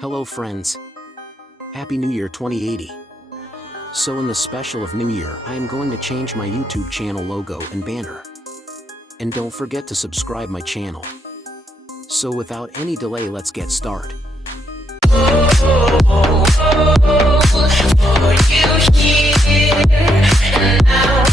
Hello friends. Happy New Year 2080. So in the special of New Year, I am going to change my YouTube channel logo and banner. And don't forget to subscribe my channel. So without any delay, let's get started. For you here and now.